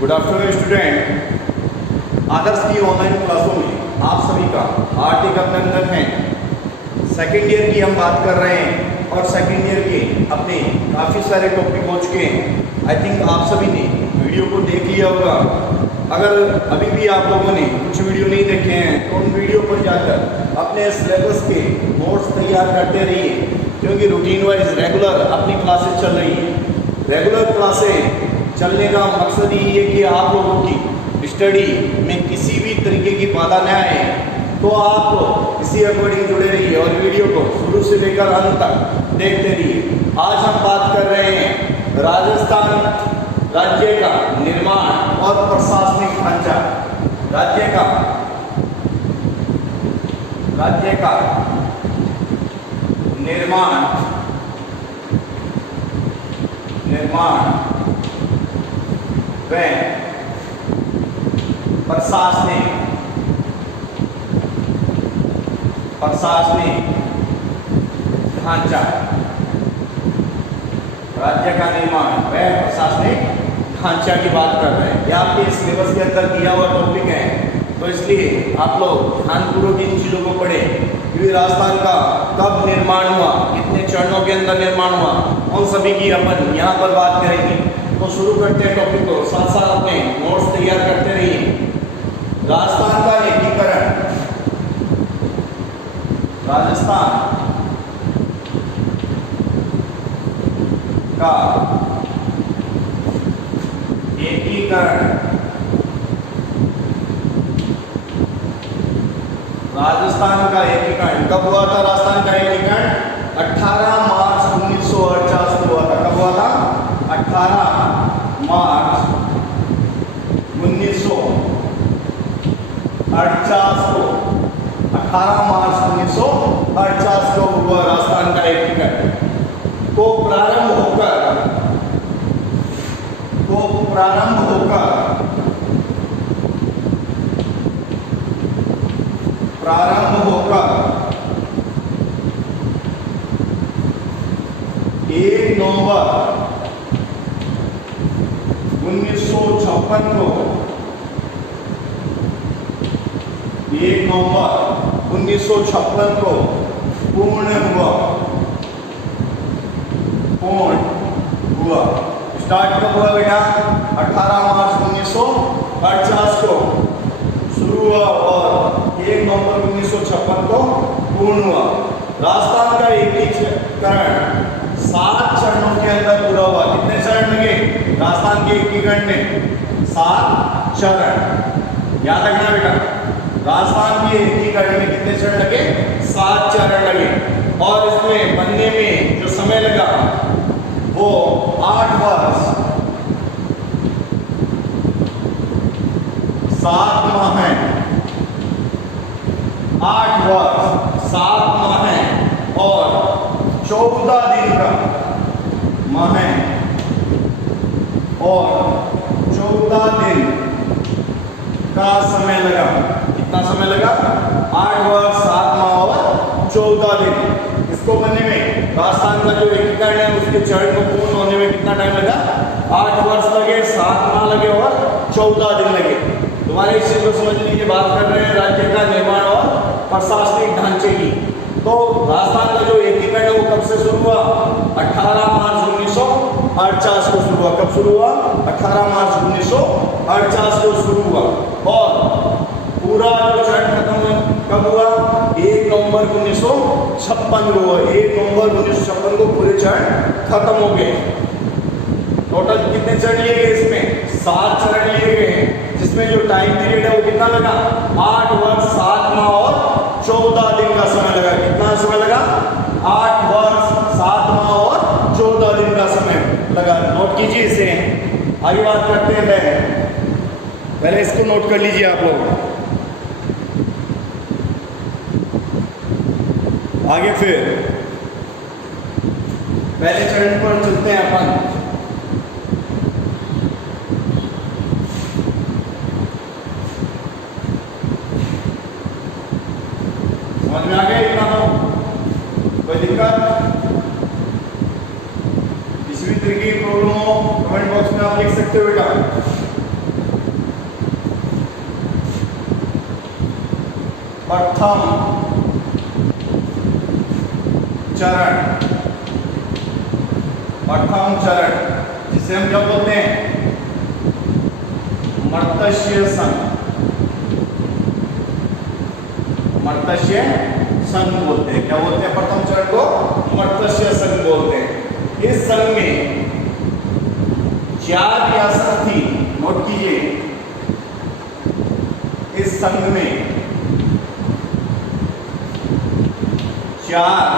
Good afternoon student. आदर्श की online क्लासों में आप सभी का हार्दिक अभिनंदन है। सेकेंड ईयर की हम बात कर रहे हैं और सेकेंड ईयर के अपने काफ़ी सारे टॉपिक हो चुके हैं। आई थिंक आप सभी ने वीडियो को देख लिया होगा। अगर अभी भी आप लोगों ने कुछ वीडियो नहीं देखे हैं तो उन वीडियो पर जाकर अपने सिलेबस के नोट्स तैयार करते रहिए, क्योंकि रूटीन वाइज रेगुलर अपनी क्लासेस चल रही है। रेगुलर क्लासें चलने का मकसद ही है कि आप लोगों की स्टडी में किसी भी तरीके की बाधा न आए, तो आप इसी अकॉर्डिंग जुड़े रहिए और वीडियो को शुरू से लेकर अंत तक देखते रहिए। आज हम बात कर रहे हैं राजस्थान राज्य का निर्माण और प्रशासनिक ढांचा। राज्य का निर्माण व प्रशासनिक ढांचा। राज्य का निर्माण व प्रशासनिक ढांचा की बात कर रहे हैं। ये आपके सिलेबस के अंदर दिया हुआ टॉपिक है, तो इसलिए आप लोग ध्यानपूर्वक इन चीज़ों को पढ़ें कि राजस्थान का कब निर्माण हुआ, कितने चरणों के अंदर निर्माण हुआ, उन सभी की अपन यहाँ पर बात करेंगे। तो शुरू करते हैं टॉपिक को, साथ साथ अपने नोट्स तैयार करते रहिए। राजस्थान का एकीकरण। राजस्थान का एकीकरण। राजस्थान का एकीकरण कब हुआ था? राजस्थान का एकीकरण 18 मार्च 1948 को हुआ था। कब हुआ था? 18 मार्च 1948 को। 18 मार्च 1948 को हुआ राजस्थान का एकीकरण। को प्रारंभ होकर 1 नवंबर 1956 को 1 नवंबर 1956 को पूर्ण हुआ। स्टार्ट कब हुआ बेटा? 18 मार्च 1948 को शुरू हुआ और 1 नवंबर 1956 को पूर्ण हुआ। राजस्थान का एकीकरण 7 चरणों के अंदर पूरा हुआ। कितने चरण लगे राजस्थान के एकीकरण में? 7 चरण। याद रखना बेटा, राजस्थान के एकीकरण में कितने चरण लगे? 7 चरण लगे। और इसमें बनने में जो समय लगा वो 8 वर्ष 7 माह है। 8 वर्ष 7 माह है और 14 दिन का माह है और 14 दिन का समय लगा। कितना समय लगा? 8 वर्ष 7 माह और 14 दिन। इसको बनने में राजस्थान का जो एकीकरण है उसके चरण को पूर्ण होने में कितना टाइम लगा? 8 वर्ष लगे, 7 माह लगे और 14 दिन लगे। तुम्हारे इस चीज को समझ लीजिए। बात कर रहे हैं राज्य का निर्माण और प्रशासनिक ढांचे की। तो राजस्थान का जो एकीकरण है वो कब से शुरू हुआ? 18 मार्च 1948 को शुरू हुआ। कब शुरू हुआ? 18 मार्च 1948 को शुरू हुआ और पूरा जो चरण खत्म कब हुआ? 1 नवंबर 1956 को हुआ। 1 नवंबर 1956 को पूरे चरण खत्म हो गए। टोटल कितने चरण लिए गए? इसमें 7 चरण लिए गए हैं, जिसमें जो टाइम पीरियड है वो कितना लगा? 8 वर्ष 7 माह और 14 दिन का समय लगा। कितना समय लगा? 8 वर्ष 7 माह और 14 दिन का समय लगा। नोट कीजिए इसे। आगे बात करते हैं। पहले इसको नोट कर लीजिए आप लोग। आगे फिर पहले चरण पर चलते हैं अपन। समझ में आ गया इतना? तो कोई दिक्कत? किसी भी तरीके की प्रॉब्लम हो कमेंट बॉक्स में आप लिख सकते हो बेटा। प्रथम चरण, प्रथम चरण जिसे हम क्या बोलते हैं, मर्त्य संघ, मर्त्य संघ बोलते हैं। क्या बोलते हैं प्रथम चरण को? मर्त्य संघ बोलते हैं। इस संघ में 4 रियासत थी, नोट कीजिए। इस संघ में 4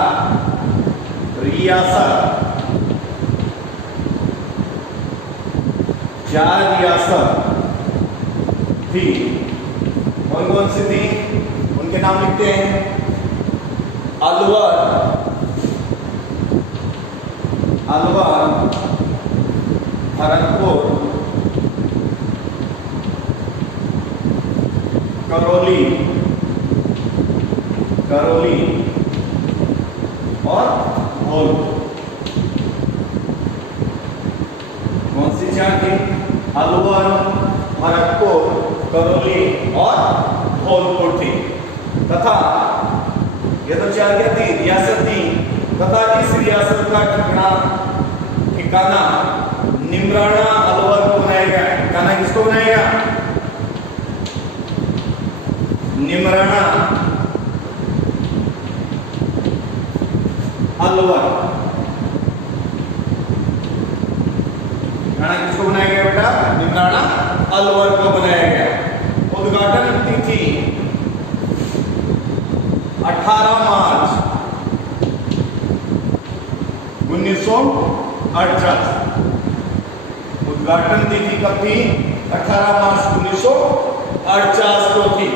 रियासत, 4 रियासत थी। कौन कौन सी थी? उनके नाम लिखते हैं। अलवर, अलवर, भरतपुर, करौली, करौली और धौलपुर। कौन सी 4 थी? अलवर, भरतपुर, करौली और धौलपुर थी। तथा ये तो 4 क्या थी? रियासत थी। तथा इस रियासत का ठिकाना निमराना अलवर को बनाया गया। ठिकाना किसको बनाया गया? निमराना अलवर। ठिकाना किसको बनाया गया बेटा? निमराना अलवर को बनाया गया। उद्घाटन तिथि 18 मार्च 1948। उद्घाटन तिथि कब थी? 18 मार्च 1948 को थी।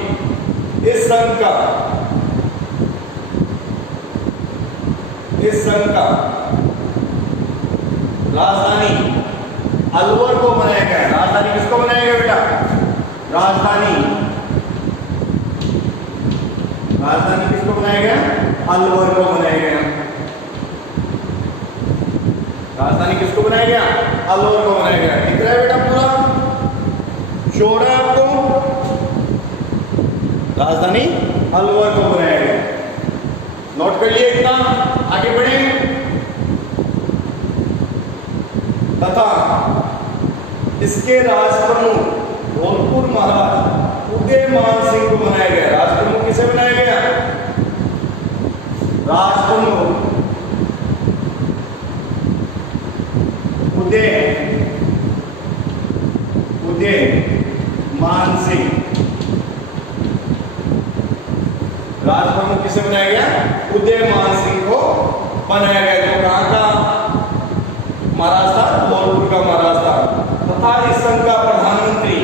इस संघ का राजधानी अलवर को बनाया गया। राजधानी किसको बनाया गया बेटा? राजधानी किसको बनाया गया? अलवर को बनाया गया। राजधानी किसको बनाया गया? अलवर को बनाया गया। दिख रहा है बेटा पूरा चौड़ा आपको? राजधानी अलवर को बनाया गया। नोट कर लिए इतना, आगे बढ़े। तथा इसके राजप्रमुख धौलपुर महाराज उदयमान सिंह को बनाया गया। राजप्रमुख किसे बनाया गया? राजप्रमुख उदयमान सिंह। राजप्रमुख किसे बनाया गया? उदयमान सिंह को बनाया गया। जो कहां का महाराज था? धौलपुर का महाराज था। तथा इस संघ का प्रधानमंत्री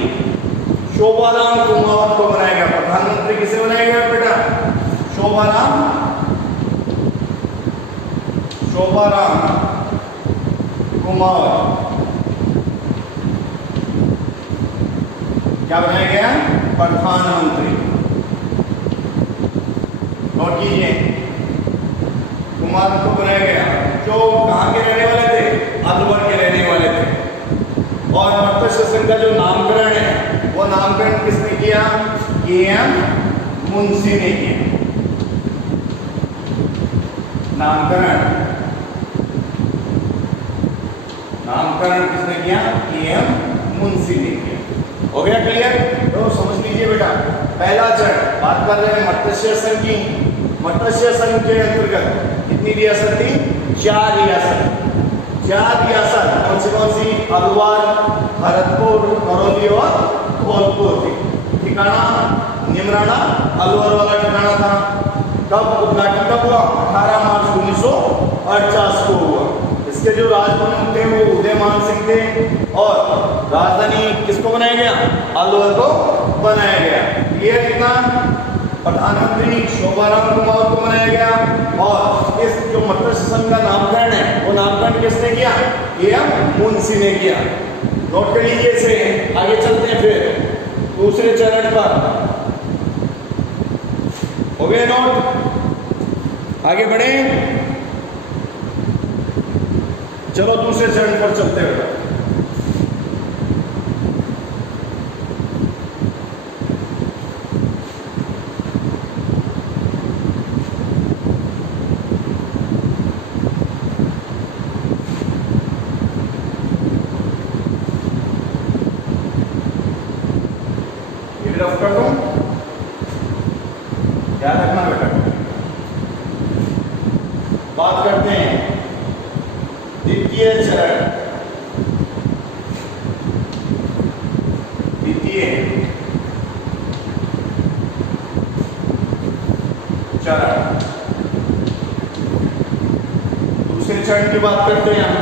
शोभाराम कुमावत को बनाया गया। प्रधानमंत्री किसे बनाया गया बेटा? शोभाराम कुमावत। क्या बनाया गया? प्रधानमंत्री। नोट कीजिए, कुमावत को बनाया गया। जो कहां के रहने वाले थे? अलवर के रहने वाले थे। और मर्त्य संघ का जो नामकरण है, वो नामकरण किसने किया? के.एम. मुंशी ने किया। नामकरण किसने किया? के.एम. मुंशी ने किया। हो गया क्लियर? तो समझ लीजिए बेटा, पहला चरण बात कर रहे हैं मर्त्य संघ की। मर्त्य संघ के अंतर्गत कितनी रियासत थी? 4 रियासत। 4 रियासत कौन सी? अलवर, भरतपुर, करौली और धौलपुर थी। ठिकाना निमराना अलवर वाला ठिकाना था। कब उद्घाटन कब हुआ? 18 मार्च 1948 को हुआ। इसके जो राजप्रमुख थे वो उदयमान सिंह थे। और राजधानी किसको बनाया गया? अलवर को बनाया गया। क्लियर कितना? प्रधानमंत्री शोभाराम कुमावत को बनाया गया। और इस जो मर्त्य संघ का नामकरण है, वो नामकरण किसने किया? के.एम. मुंशी ने किया। नोट कर लीजिए इसे। आगे चलते हैं फिर दूसरे चरण पर। हो गए नोट? आगे बढ़े। चलो दूसरे चरण पर चलते हैं। रफ कर दूं, ध्यान रखना बेटा। बात करते हैं द्वितीय चरण, द्वितीय चरण, दूसरे चरण की बात करते हैं हम।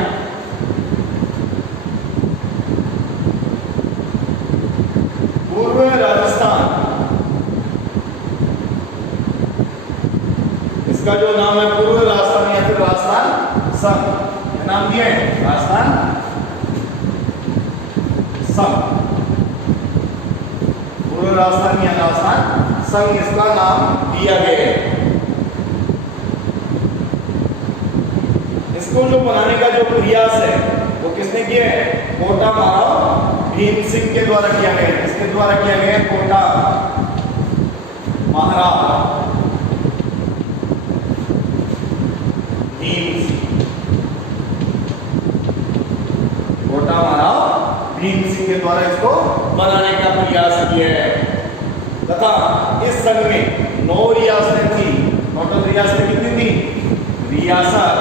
पूर्व राजस्थान, इसका जो नाम है पूर्व राजस्थान या फिर राजस्थान संघ, नाम दिया है राजस्थान संघ, पूर्व राजस्थान या राजस्थान संघ इसका नाम दिया गया है। इसको जो बनाने का जो प्रयास है वो किसने किया है? कोटा महाराव भीम सिंह के द्वारा किया गया है। किसके द्वारा किया गया है? कोटा महाराव भीम सिंह, कोटा महाराव भीम सिंह के द्वारा इसको बनाने का प्रयास किया है। तथा इस संघ में 9 रियासतें थी। टोटल रियासतें कितनी थी? रियासत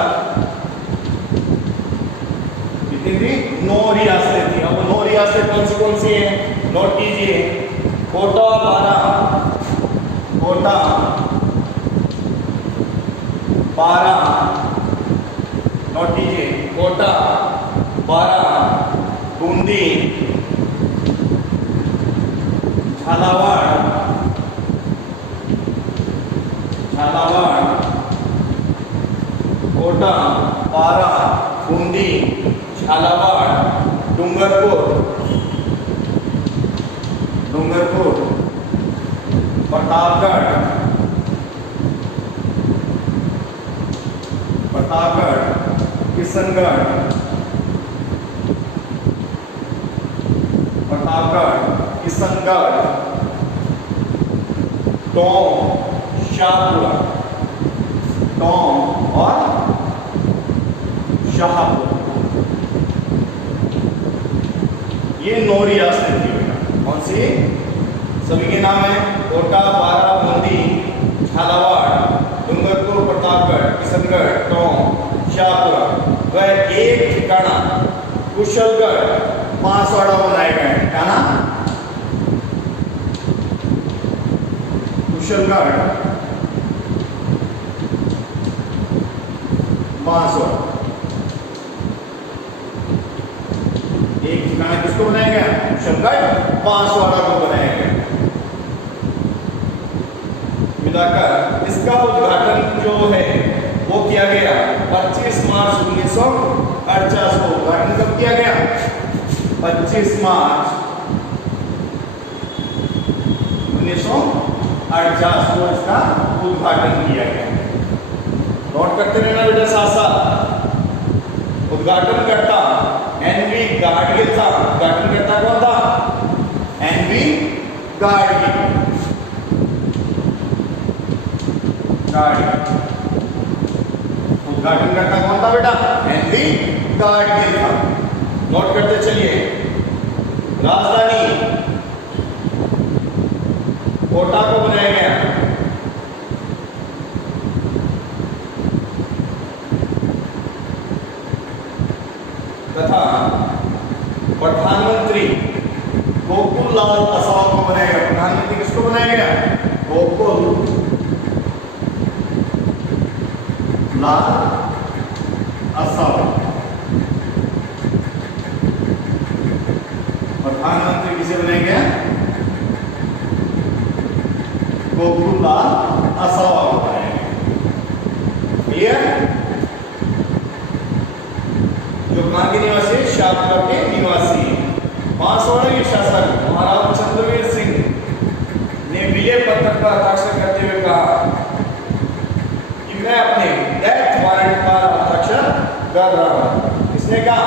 कितनी थी? 9 रियासतें थी। अब 9 रियासतें कौन सी है? नोट कीजिए। कोटा 12, कोटा 12, नोट कीजिए। कोटा 12, बूंदी, झालावाड़, कोटा 12, बूंदी, झालावाड़, डूंगरपुर, प्रतापगढ़, किशनगढ़, टोंक, शाहपुरा, टोंक और शाहपुर, ये 9 रियासतें थी बेटा। कौन सी? सभी के नाम है कोटा, 12, बूंदी, झालावाड़, डूंगरपुर, प्रतापगढ़, किशनगढ़, टोंक, शाहपुरा। वह एक ठिकाना कुशलगढ़ बांसवाड़ा बनाया गया है। ठिकाना कुशलगढ़ बांसवाड़ा, एक ठिकाना किसको बनाया गया? कुशलगढ़ बांसवाड़ा को बनाया गया। मिलाकर इसका उद्घाटन जो है वो किया गया 25 मार्च 1948 को। उद्घाटन कब किया गया? 25 मार्च 1948 को इसका उद्घाटन किया गया। नोट करते रहना बेटा साथ साथ। उद्घाटनकर्ता एनवी गाडगिल था। उद्घाटनकर्ता कौन था? एनवी गाडगिल। उद्घाटनकर्ता कौन था बेटा? एनवी गाडगिल था। नोट करते चलिए। राजधानी कोटा को बनाया गया। तथा प्रधानमंत्री गोकुल लाल आसाव को बनाया गया। प्रधानमंत्री किसको बनाया गया? गोकुल लाल आसाव। प्रधानमंत्री किसे बनाया गया? गोकुल लाल आसाव को बनाया गया। क्लियर? जो कहाँ के निवासी? शाहपुरा के निवासी। बांसवाड़ा के शासक महाराज चंद्रवीर सिंह ने विजय पत्रक पर हस्ताक्षर करते हुए कहा कि मैं अपने डेथ वारंट पर हस्ताक्षर कर रहा हूं। किसने कहा?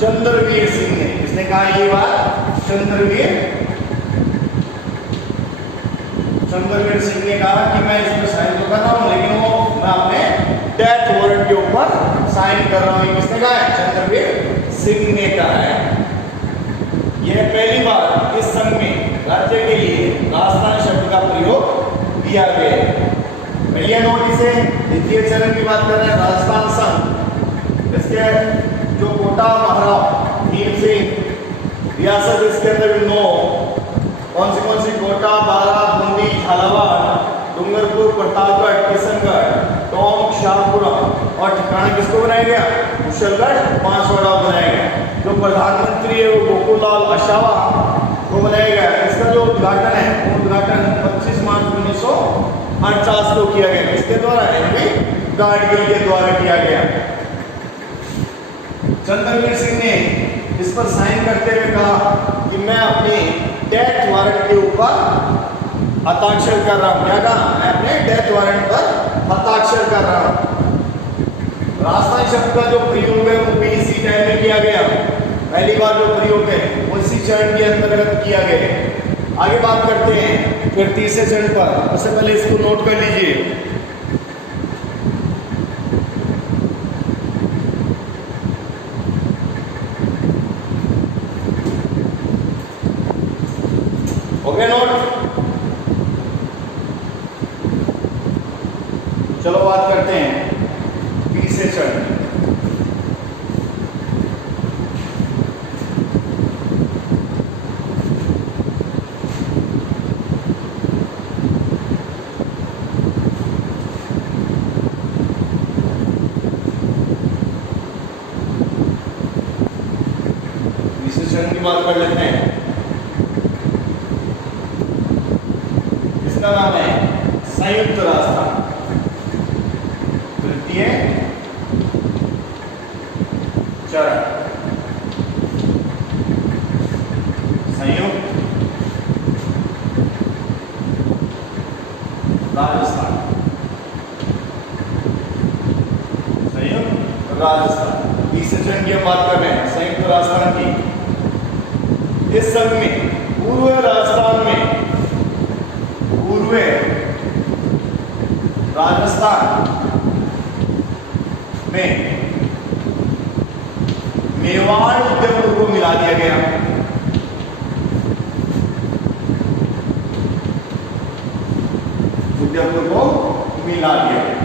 चंद्रवीर सिंह ने। किसने कहा ये बात? चंद्रवीर सिंह ने कहा कि मैं इसमें साइन तो कर रहा हूं, लेकिन वो मैं अपने डेथ वारंट के ऊपर साइन कर रहा हूं। किसने कहा है? चंद्रवीर सिंह ने कहा है। यह पहली बार इस संघ में राज्य के लिए किया गया। बढ़िया नोट इसे। द्वितीय चरण की बात कर रहे हैं, राजस्थान संघ, इसके जो कोटा महाराव भीम सिंह रियासत, इसके अंदर 9 कौन सी कोटा, बारा, बूंदी, झालावाड़, डूंगरपुर, प्रतापगढ़, किशनगढ़, टोंक, शाहपुरा और ठिकाना किसको बनाया गया? कुशलगढ़ 5वाड़ा बनाया गया। जो प्रधानमंत्री है वो गोकुललाल आशावा को बनाया गया। इसका जो उद्घाटन है वो उद्घाटन 25 मार्च 1948 को किया गया। किसके द्वारा? हेनरी गाडगिल के द्वारा किया गया। चंद्रवीर सिंह ने इस पर साइन करते हुए कहा कि मैं अपनी डेथ वारंट के ऊपर हस्ताक्षर कर रहा हूं। क्या कहा? मैं अपने डेथ वारंट पर हस्ताक्षर कर रहा हूं। राजस्थान शब्द का जो प्रयोग है वो भी इसी टाइम में किया गया। पहली बार जो प्रयोग है वो इसी चरण के अंतर्गत किया गया। आगे बात करते हैं फिर तीसरे चरण पर। उससे पहले इसको नोट कर लीजिए। हो गया नोट? चलो बात करते हैं तीसरे चरण। तीसरे चरण की बात कर लेते हैं। इसका नाम है संयुक्त राजस्थान। तृतीय चरण संयुक्त राजस्थान। संयुक्त राजस्थान तीसरे चरण की हम बात कर रहे हैं, संयुक्त राजस्थान की। इस संघ में पूर्व राजस्थान में मेवाड़ उदयपुर को मिला दिया गया। उदयपुर को मिला दिया गया।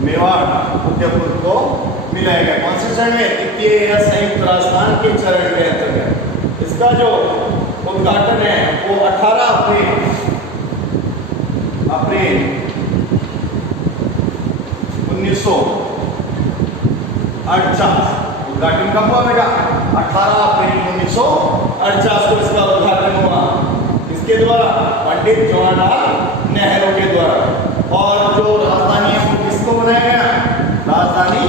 मेवाड़ उदयपुर को मिलाया गया। कौन से चरण में? तृतीय या संयुक्त राजस्थान के चरण के अंतर्गत। इसका जो उद्घाटन है वो 18 अप्रैल 1948। उद्घाटन कब हुआ बेटा? 18 अप्रैल 1948 को इसका उद्घाटन हुआ। इसके द्वारा पंडित जवाहरलाल नेहरू के द्वारा। और जो राजधानी है वो किसको बनाया गया? राजधानी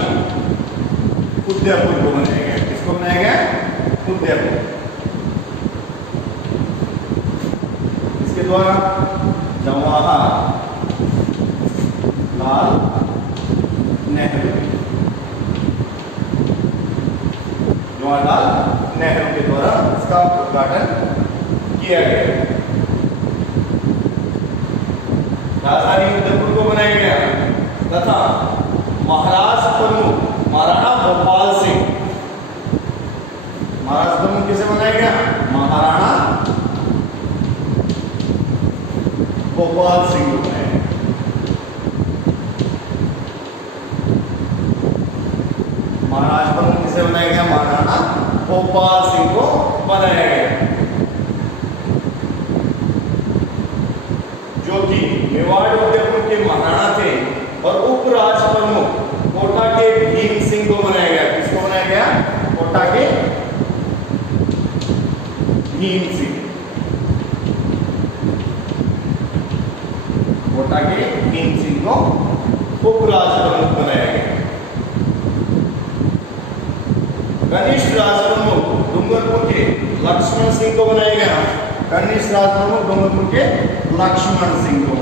उदयपुर को बनाया गया। किसको बनाया गया? उदयपुर। इसके द्वारा जवाहरलाल नेहरू के द्वारा इसका उद्घाटन किया गया। राजधानी उदयपुर को बनाया गया तथा महाराज प्रमुख महाराणा भोपाल सिंह, महाराज प्रमुख किसे बनाया गया? महाराणा भोपाल सिंह को बनाया गया। महाराज प्रमुख किसे बनाया गया? महाराणा भोपाल सिंह को बनाया गया, जो कि मेवाड़ उदयपुर के महाराणा थे। और उपराज प्रमुख कोटा के भीम सिंह को बनाया गया। किसको बनाया गया? कोटा के भीम सिंह। कोटा के भीम सिंह को उपराज प्रमुख बनाया गया। कनिष्ठ राज प्रमुख डूंगरपुर के लक्ष्मण सिंह को बनाया गया। कनिष्ठ राज प्रमुख डूंगरपुर के लक्ष्मण सिंह को।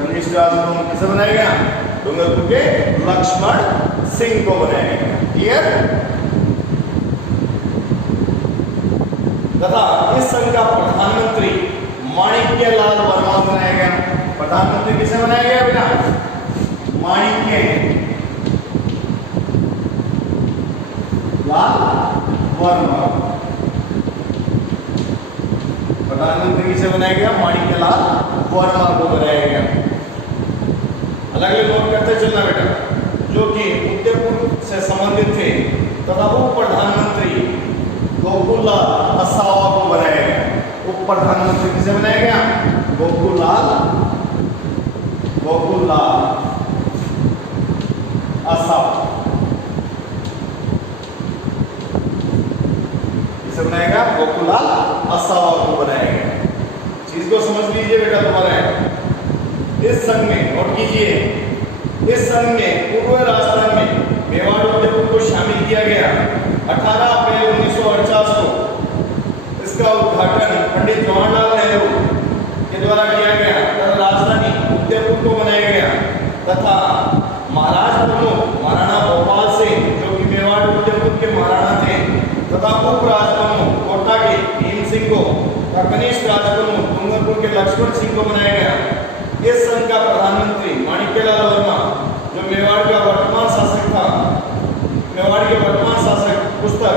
कनिष्ठ राज प्रमुख किसे बनाया गया? डूंगरपुर के लक्ष्मण सिंह को बनाया गया। क्लियर? तथा इस संघ का प्रधानमंत्री माणिक्यलाल वर्मा बनाया गया। प्रधानमंत्री किसे बनाया गया बेटा? माणिक्य लाल वर्मा। प्रधानमंत्री किसे बनाया गया? माणिक्यलाल वर्मा को बनाया गया। अलग अलग नोट करते चलना बेटा। जो कि उदयपुर से संबंधित थे तथा उप प्रधानमंत्री गोकुललाल असावा को बनाया गया। उप प्रधानमंत्री किसे बनाया गया? गोकुललाल असावा किसे बनाया गया? गोकुललाल असावा को बनाया गया। चीज को समझ लीजिए बेटा तुम्हारा है। इस संघ में नोट कीजिए, इस संघ में पूर्व राजस्थान में मेवाड़ उदयपुर को शामिल किया गया। 18 अप्रैल 1948 को इसका उद्घाटन पंडित जवाहरलाल नेहरू के द्वारा किया गया तथा राजधानी उदयपुर को बनाया गया तथा महाराज प्रमुख महाराणा भोपाल सिंह जो कि मेवाड़ उदयपुर के महाराणा थे तथा उप राजप्रमुख कोटा के भीम सिंह को तथा कनिष्ठ राजप्रमुख डूंगरपुर के लक्ष्मण सिंह को बनाया गया। इस संघ का प्रधानमंत्री माणिक्यलाल वर्मा जो मेवाड़ का वर्तमान शासक था, मेवाड़ के वर्तमान शासक पुस्तक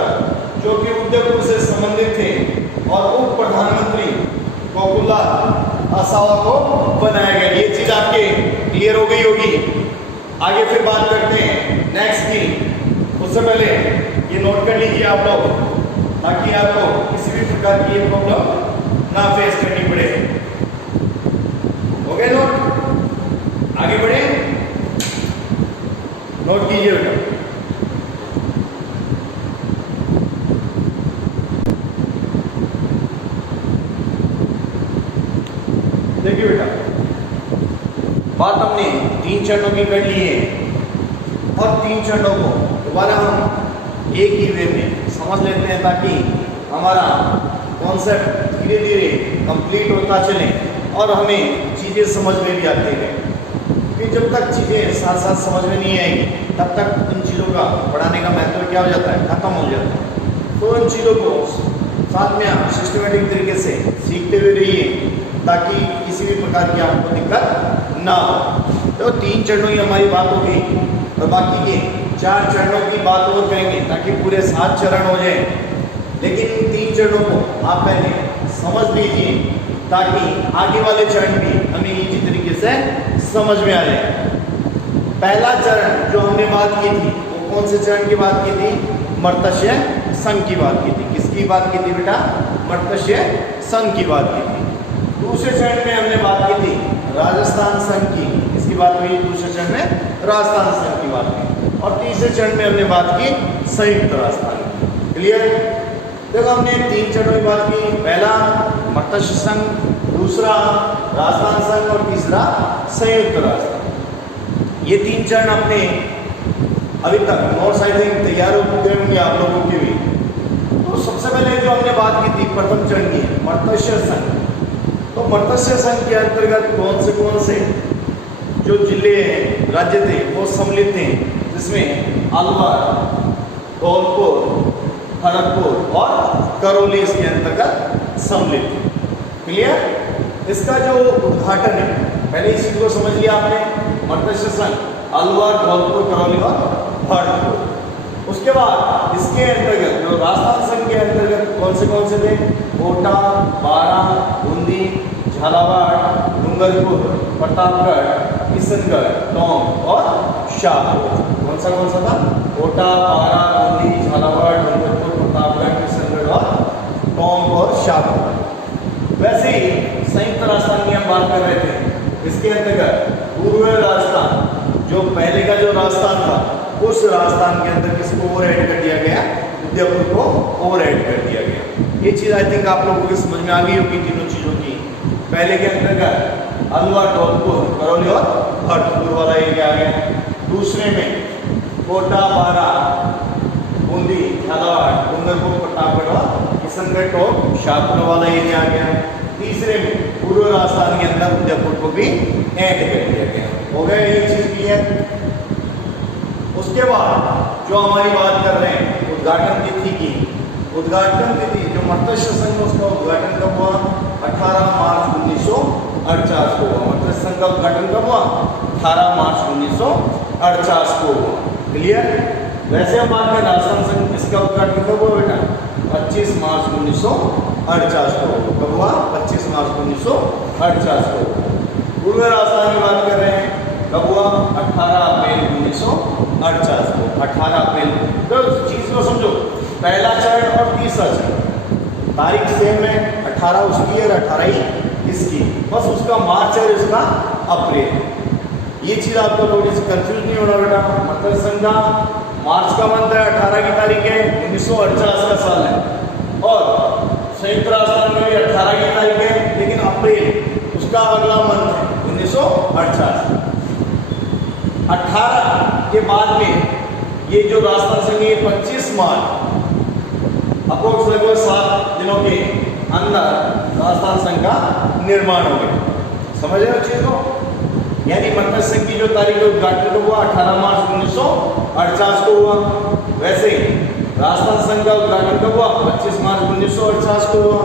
जो कि उदयपुर से संबंधित थे, और उप प्रधानमंत्री गोकुललाल असावा को बनाया गया। ये चीज आपके क्लियर हो गई होगी। आगे फिर बात करते हैं नेक्स्ट की। उससे पहले ये नोट कर लीजिए आप लोग, ताकि आपको किसी भी प्रकार की ये प्रॉब्लम ना फेस करनी पड़े। हो गए नोट? आगे बढ़े, नोट कीजिए बेटा। देखिए बेटा, बात हमने 3 चरणों की कर ली है और 3 चरणों को दोबारा हम एक ही वे में समझ लेते हैं ताकि हमारा कॉन्सेप्ट धीरे धीरे कंप्लीट होता चले और हमें चीज़ें समझ में भी आती रहे। क्योंकि जब तक चीज़ें साथ साथ समझ में नहीं आएंगी तब तक इन चीज़ों का पढ़ाने का महत्व क्या हो जाता है? खत्म हो जाता है। तो इन चीज़ों को साथ में आप सिस्टमेटिक तरीके से सीखते हुए रहिए ताकि किसी भी प्रकार की आपको दिक्कत ना हो। तो 3 चरणों की हमारी बात होगी और बाकी के 4 चरणों की बात और करेंगे ताकि पूरे 7 चरण हो जाए। लेकिन इन 3 चरणों को आप पहले समझ लीजिए ताकि आगे वाले चरण भी हमें इसी तरीके से समझ में आ जाए। पहला चरण जो हमने बात की थी वो कौन से चरण की बात की थी? मर्त्य संघ की बात की थी। किसकी बात की थी बेटा? मर्त्य संघ की बात की थी। दूसरे चरण में हमने बात की थी राजस्थान संघ की। इसकी बात हुई दूसरे चरण में राजस्थान संघ की बात की। और तीसरे चरण में हमने बात की संयुक्त राजस्थान। क्लियर? देखो हमने 3 चरणों की बात की। पहला मर्त्य संघ, दूसरा राजस्थान संघ और तीसरा संयुक्त राजस्थान। ये 3 चरण अपने अभी तक नोट्स आई थिंक तैयार होंगे आप लोगों के भी। तो सबसे पहले जो हमने बात की थी प्रथम चरण की मर्त्य संघ। तो मर्त्य संघ के अंतर्गत कौन से जो जिले राज्य थे वो सम्मिलित थे, जिसमें अलवर, धौलपुर, खड़गपुर और करौली इसके अंतर्गत सम्मिलित थे। क्लियर? इसका जो उद्घाटन है पहले इस चीज को समझ लिया आपने। मर्त्य संघ अलवर, धौलपुर, करौली और खड़गपुर। उसके बाद इसके अंतर्गत जो राजस्थान संघ के अंतर्गत कौन से थे? कोटा, बारा, बूंदी, झालावाड़, डूंगरपुर, प्रतापगढ़, किशनगढ़, टोंक और शाहपुर। कौन सा था? कोटा, बारा, बूंदी, झालावाड़, डूंगरपुर, प्रतापगढ़, किशनगढ़ और टोंक और शाहपुर। वैसे ही संयुक्त राजस्थान की हम बात कर रहे थे। इसके अंतर्गत पूर्व राजस्थान जो पहले का जो राजस्थान था उस राजस्थान के अंदर किसको ओवर ऐड कर दिया गया? उदयपुर को ओवर ऐड कर दिया गया। ये चीज़ आई थिंक आप लोगों को समझ में आ गई होगी तीनों चीज़ों की। पहले के अंतर्गत अलवर, धौलपुर, करौली और खड़गपुर वाला एरिया आ गया। दूसरे में कोटा, बारा, बूंदी, झालावाड़, डूंगरपुर, प्रतापगढ़ और किशनगढ़ और शाहपुर वाला एरिया आ गया। तीसरे में पूर्व राजस्थान के अंदर उदयपुर को भी ऐड कर दिया गया। हो गया ये चीज़ क्लियर? उसके बाद जो हमारी बात कर रहे हैं उद्घाटन तिथि की। उद्घाटन तिथि जो मर्त्य संघ उसका उद्घाटन कब हुआ? 18 मार्च 1948 को हुआ। मर्त्य संघ का उद्घाटन कब हुआ? 18 मार्च 1948 को हुआ। क्लियर? वैसे हम बात करें राजस्थान संघ इसका उद्घाटन कब हुआ बेटा? 25 मार्च 1948 को। कब हुआ? 25 मार्च 1948 को। पूर्व राजस्थान की बात कर रहे हैं, कब हुआ? 18 अप्रैल 1948 को। 18 अप्रैल। तो चीज को समझो, पहला चरण और तीसरा चरण तारीख सेम है, 18 उसकी है और 18 ही इसकी, बस उसका मार्च है और इसका अप्रैल। ये चीज आपको थोड़ी सी कंफ्यूज नहीं होना बेटा। मकर संघ का मार्च का मंथ है, 18 की तारीख है, 1948 का साल है, और संयुक्त राष्ट्र में भी 18 की तारीख है, लेकिन अप्रैल उसका अगला मंथ है 1948। 18 के बाद में ये जो राष्ट्र संघ है 25 मार्च अप्रोक्स लगभग 7 दिनों के अंदर राष्ट्र संघ का निर्माण हो गया। समझ रहे हो चीज को? यानी मकर संघ की जो तारीख है उद्घाटन हुआ 18 मार्च 1948 को हुआ, वैसे राष्ट्र संघ का उद्घाटन कब हुआ? 25 मार्च 1948 को हुआ,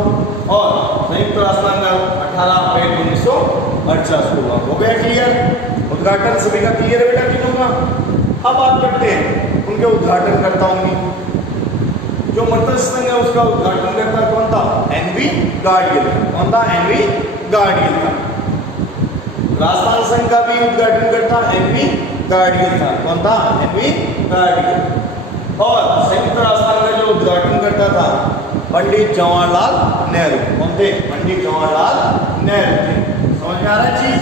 और संयुक्त राष्ट्र संघ का 18 अप्रैल 1948 को हुआ। हो गया क्लियर? उद्घाटन सभी का क्लियर है बेटा तीनों का? अब बात करते हैं उनके उद्घाटन करताओं की। जो मकर संघ है उसका उद्घाटन करता कौन था? एनवी गाडगिल। कौन था? एनवी गाडगिल था। राजस्थान संघ का भी उद्घाटन करता एनवी गाडगिल था। कौन था? एनवी गाडगिल। और संयुक्त राष्ट्र का जो उद्घाटन करता था पंडित जवाहरलाल नेहरू। कौन थे? पंडित जवाहरलाल नेहरू थे। समझ में आ रहा है चीज?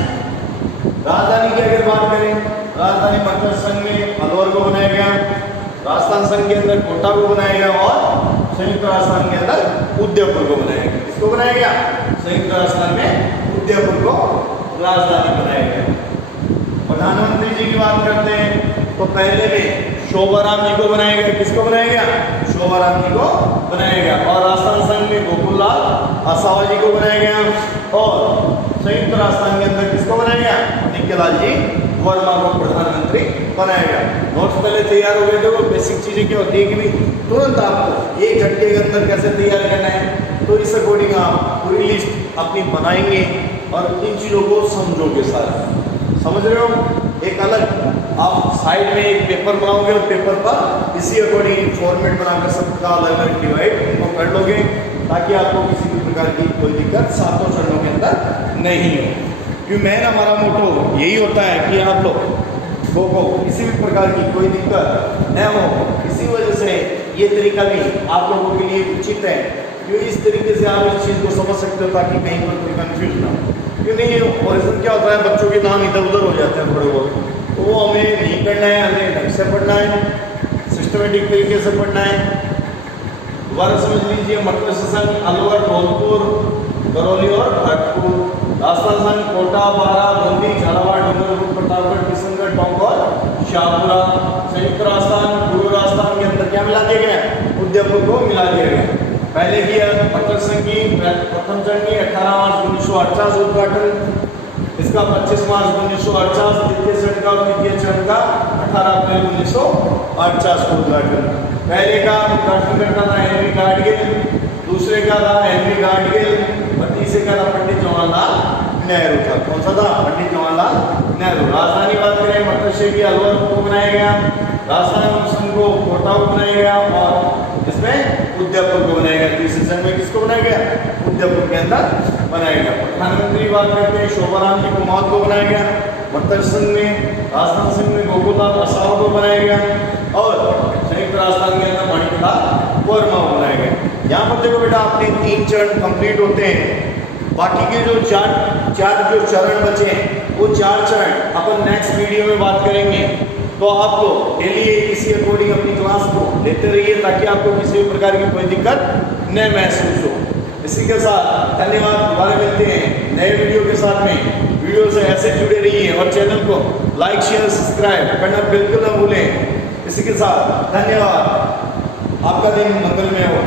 राजधानी की अगर बात करें, राजधानी मकर संघ में अलवर को बनाया गया, राजस्थान संघ के अंदर कोटा को बनाया गया, और संयुक्त राजस्थान के अंदर उदयपुर को बनाया गया। किसको बनाया गया? संयुक्त राजस्थान में उदयपुर को राजधानी बनाया गया। प्रधानमंत्री जी की बात करते हैं तो पहले में शोभाराम जी को बनाया गया। किसको बनाया गया? शोभाराम जी को बनाया गया। और राजस्थान संघ में गोकुललाल आसावा जी को बनाया गया, और संयुक्त राजस्थान के अंदर किसको बनाया गया? नित्यालाल जी वर्मा को प्रधानमंत्री बनाया गया। नोट्स पहले तैयार हो गए थे। वो बेसिक चीजें क्या होती है कि भी तुरंत आपको एक झटके के अंदर कैसे तैयार करना है, तो इस अकॉर्डिंग आप पूरी लिस्ट अपनी बनाएंगे और इन चीजों को समझोगे सारे। समझ रहे हो? एक अलग आप साइड में एक पेपर बनाओगे और पेपर पर इसी अकॉर्डिंग फॉर्मेट बनाकर सबका अलग अलग डिवाइड उनको कर लोगे, ताकि आपको किसी भी प्रकार की कोई दिक्कत सातों चरणों के अंदर नहीं हो। क्योंकि मेन हमारा मोटो यही होता है कि आप लोगों को किसी भी प्रकार की कोई दिक्कत न हो। इसी वजह से ये तरीका भी आप लोगों के लिए उचित है, क्योंकि इस तरीके से आप इस चीज़ को समझ सकते हो ताकि कहीं पर कोई कंफ्यूज ना हो। क्यों नहीं? ओरिजिन क्या होता है, बच्चों के नाम इधर उधर हो जाते हैं थोड़े बहुत, तो वो हमें नहीं करना है, हमें ढंग से पढ़ना है, सिस्टमेटिक तरीके से पढ़ना है। दोबारा समझ लीजिए, मकर संघ अलवर, धौलपुर, करौली और भरतपुर, राजस्थान संघ कोटा, बारा, बूंदी, झालावाड़, डूंगरपुर, प्रतापगढ़, किशनगढ़, टोंक और शाहपुरा। संयुक्त राजस्थान पूर्व राजस्थान के अंदर क्या मिला दिया गया? उदयपुर को मिला दिया गया। पहले की मकर संघ की प्रथम चरण की 18 मार्च 1948 उद्घाटन, इसका 25 मार्च 1948, द्वितीय चरण का और तृतीय चरण का 18 अप्रैल 1948 को उद्घाटन। पहले का उद्घाटन करता था एनवी गाडगिल, दूसरे का था एनवी गाडगिल, और तीसरे का था पंडित जवाहरलाल नेहरू था। कौन सा था? पंडित जवाहरलाल नेहरू। राजधानी बात करें, मकर संघ की अलवर को बनाया गया, राजस्थान संघ को कोटा को बनाया गया, और इसमें उदयपुर को बनाया गया। तीसरे चरण में किसको बनाया गया? उदयपुर के अंदर बनाया गया। प्रधानमंत्री बात करते हैं, शोभाराम जी को मौत को बनाया गया। मकर संघ में, राजस्थान संघ में गोकुललाल आसावा को बनाया गया, और संयुक्त राजस्थान के अंदर नित्यालाल वर्मा को बनाया गया। यहाँ पर देखो बेटा, अपने 3 चरण कंप्लीट होते हैं। बाकी के जो चार जो चरण बचे हैं, वो 4 चरण अपन नेक्स्ट वीडियो में बात करेंगे। तो आप लोग डेली इसी अकॉर्डिंग अपनी क्लास को लेते रहिए, ताकि आपको किसी भी प्रकार की कोई दिक्कत न महसूस हो। इसी के साथ धन्यवाद। दोबारा मिलते हैं नए वीडियो के साथ में। वीडियो से ऐसे जुड़े रहिए और चैनल को लाइक, शेयर, सब्सक्राइब करना बिल्कुल न भूलें। इसी के साथ धन्यवाद। आपका दिन मंगलमय हो।